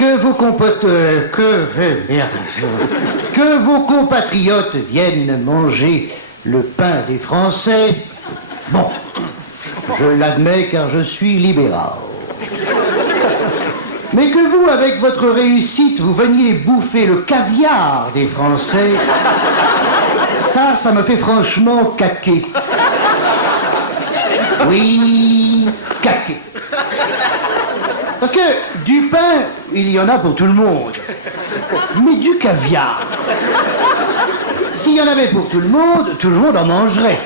que vos compatriotes viennent manger le pain des Français, bon, je l'admets car je suis libéral. Mais que vous, avec votre réussite, vous veniez bouffer le caviar des Français, ça me fait franchement caquer. Oui, caquer. Parce que du pain, il y en a pour tout le monde. Mais du caviar, s'il y en avait pour tout le monde en mangerait.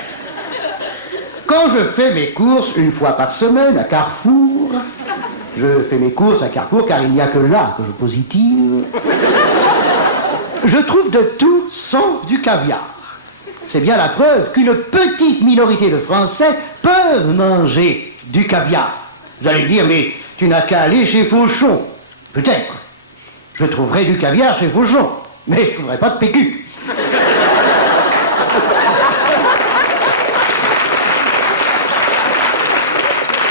Quand je fais mes courses une fois par semaine à Carrefour, je fais mes courses à Carrefour car il n'y a que là que je positive, je trouve de tout sauf du caviar. C'est bien la preuve qu'une petite minorité de Français peuvent manger du caviar. Vous allez me dire, mais tu n'as qu'à aller chez Fauchon. Peut-être. Je trouverai du caviar chez Fauchon, mais je ne trouverai pas de PQ.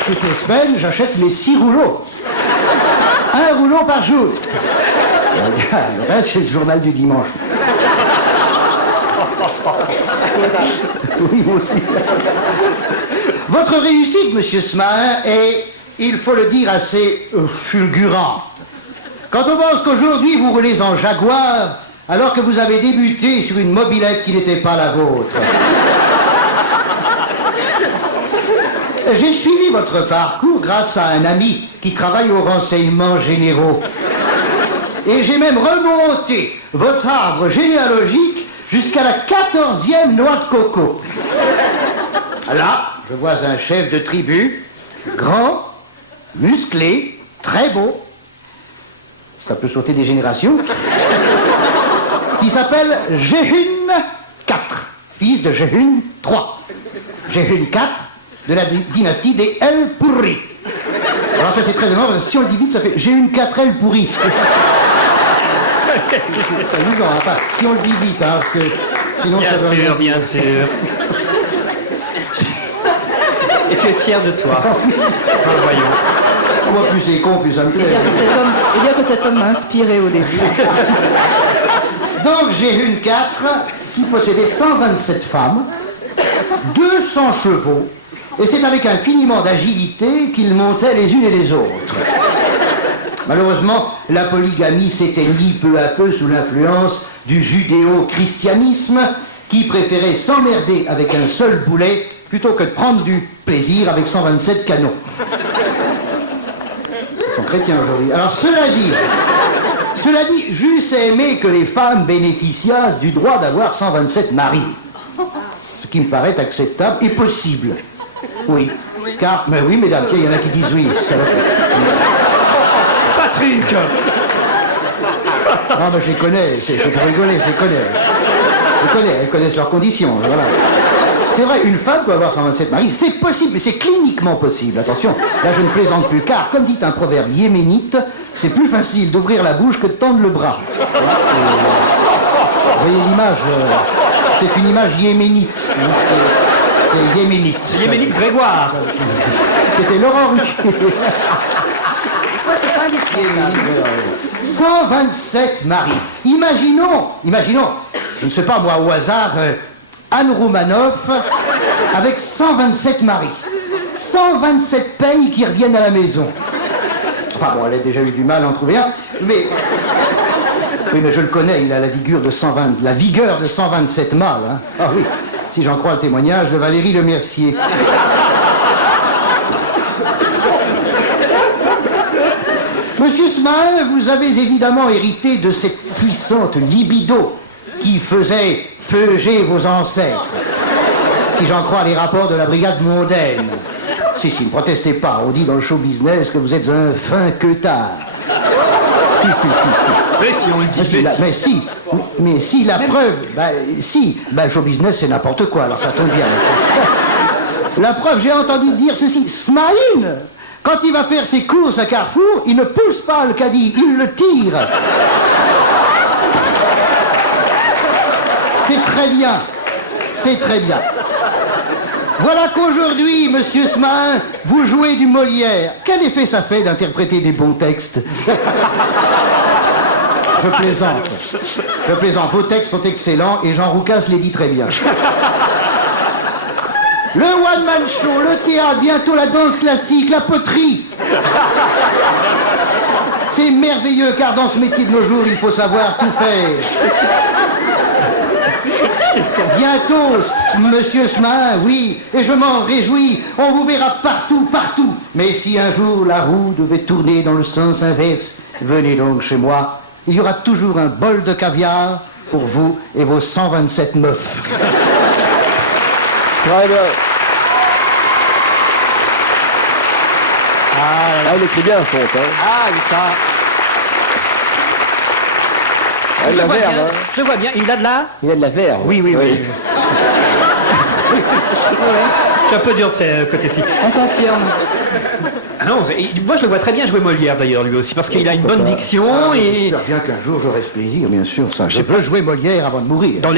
Toutes les semaines, j'achète mes 6 rouleaux. 1 rouleau par jour. Le reste, c'est le journal du dimanche. Oui, moi aussi. Votre réussite, monsieur Smain, est, il faut le dire, assez fulgurante. Quand on pense qu'aujourd'hui vous roulez en Jaguar, alors que vous avez débuté sur une mobilette qui n'était pas la vôtre. J'ai suivi votre parcours grâce à un ami qui travaille aux renseignements généraux. Et j'ai même remonté votre arbre généalogique jusqu'à la 14e noix de coco. Là, je vois un chef de tribu, grand, musclé, très beau, ça peut sauter des générations, qui s'appelle Jehun IV, fils de Jehun III. Jehun IV, de la dynastie des El Pourri. Alors ça c'est très énorme, parce que si on le divise, ça fait Jehun IV El Pourri. C'est amusant, hein, pas si on le dit vite, hein, parce que sinon bien ça va sûr, bien sûr. Et tu es fier de toi. Enfin, voyons. Moi, plus c'est con, plus ça me plaît. Et dire que cet homme m'a inspiré au début. Donc j'ai une 4 qui possédait 127 femmes, 200 chevaux, et c'est avec infiniment d'agilité qu'ils montaient les unes et les autres. Malheureusement, la polygamie s'éteignit peu à peu sous l'influence du judéo-christianisme qui préférait s'emmerder avec un seul boulet plutôt que de prendre du plaisir avec 127 canons. Ils sont chrétiens aujourd'hui. Alors cela dit, j'eusse aimé que les femmes bénéficiassent du droit d'avoir 127 maris. Ce qui me paraît acceptable et possible. Oui. Car, mais oui, mesdames, il y en a qui disent oui. Ça va. Patrick! Non, mais je les connais, c'est pour rigoler, je les connais. Elles connaissent leurs conditions, voilà. C'est vrai, une femme peut avoir 127 maris, c'est possible, mais c'est cliniquement possible. Attention, là je ne plaisante plus, car, comme dit un proverbe yéménite, c'est plus facile d'ouvrir la bouche que de tendre le bras. Voilà, vous voyez l'image, c'est une image yéménite. C'est yéménite. Yéménite Grégoire. C'était Laurent Ruquier. Ouais, c'est pas indispensable. 127 maris. Imaginons, je ne sais pas moi au hasard, Anne Roumanoff avec 127 maris. 127 payes qui reviennent à la maison. Enfin bon, elle a déjà eu du mal à en trouver un, mais... Oui, mais je le connais, il a la vigueur de 127 mâles. Hein. Ah oui, si j'en crois le témoignage de Valérie Lemercier. Monsieur Smain, vous avez évidemment hérité de cette puissante libido qui faisait feuger vos ancêtres. Si j'en crois les rapports de la brigade mondaine. Si, ne protestez pas, on dit dans le show business que vous êtes un fin queutard. Si. Mais si on le dit, mais si, la preuve, show business c'est n'importe quoi, alors ça tombe bien. La preuve, j'ai entendu dire ceci, Smaïn, quand il va faire ses courses à Carrefour, il ne pousse pas le caddie, il le tire. C'est très bien. Voilà qu'aujourd'hui, monsieur Smain, vous jouez du Molière. Quel effet ça fait d'interpréter des bons textes? Je plaisante. Je plaisante. Vos textes sont excellents et Jean Roucas les dit très bien. Le one-man show, le théâtre, bientôt la danse classique, la poterie. C'est merveilleux car dans ce métier de nos jours, il faut savoir tout faire. Bientôt, monsieur Smain, oui, et je m'en réjouis, on vous verra partout, partout. Mais si un jour la roue devait tourner dans le sens inverse, venez donc chez moi. Il y aura toujours un bol de caviar pour vous et vos 127 meufs. Très bien. Ah, il écrit bien, son compte. Hein. Ah, oui, ça. Ah, il a de la verve, bien, hein. je le vois bien. Il a de la... Il a de la verve. Oui. Ouais, Je suis un peu dur de ce côté-ci. on confirme. Ah non, moi, je le vois très bien jouer Molière, d'ailleurs, lui aussi, parce qu'il a une bonne diction et... J'espère bien qu'un jour j'aurai ce plaisir, bien sûr, ça. Je veux jouer Molière avant de mourir. Dans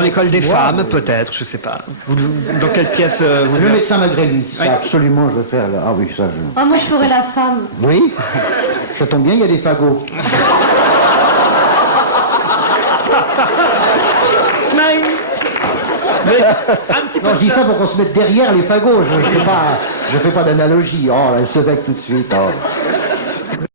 l'école des femmes, peut-être, je sais pas. Dans quelle pièce vous Le médecin malgré lui. Oui. Ça, absolument, je veux faire là. Ah oui, ça, je... Oh, moi, je ferais la femme. Oui, ça tombe bien, il y a des fagots. Smile. Mais un petit peu. Non, je dis ça pour qu'on se mette derrière les fagots. Je fais pas d'analogie. Oh, elle se bec tout de suite. Oh.